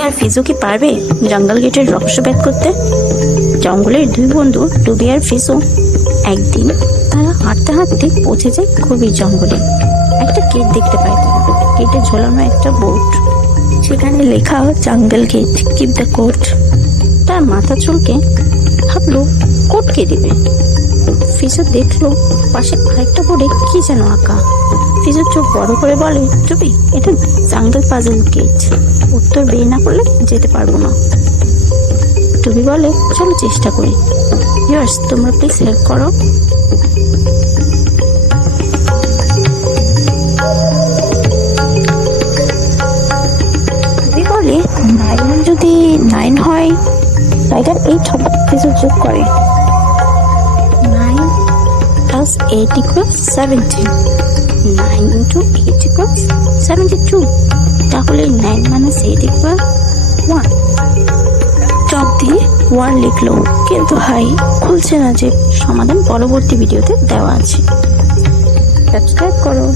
আর ফিজু কি পারবে জঙ্গল গেটের রহস্য ভেদ করতে? জঙ্গলের দুই বন্ধু, টুবি আর ফিজু, একদিন তারা হাঁটতে হাঁটতে পৌঁছে যায় খুবই জঙ্গলে। একটা গেট দেখতে পায় গেটে ঝোলানো একটা বোর্ড। সেখানে লেখা, জঙ্গল গেট কিপ দ্য কোর্ট তার মাথা চুলকে ভাবলো কোট কে দিবে। ফিজু দেখল, পাশে আরেকটা বোর্ডে কি যেন আঁকা। ফিজুর চোখ বড় করে বলে টুপি এটা জাঙ্গল পাজল গেট উত্তর বের না করলে যেতে পারব না। টুপি বলে, চলো চেষ্টা করি। ইয়ার্স তোমরা প্লিজ হেল্প করো। বলে, নাইন যদি নাইন হয় টাইগার এইট হবে ফিজু যোগ করে। Nine plus eight equals seventeen nine into eight equals seventy two তাহলে nine minus eight equal one chalk দিয়ে ওয়ান লিখলো। কিন্তু হাই খুলছে না যে সমাধান পরবর্তী ভিডিওতে দেওয়া আছে। সাবস্ক্রাইব করো।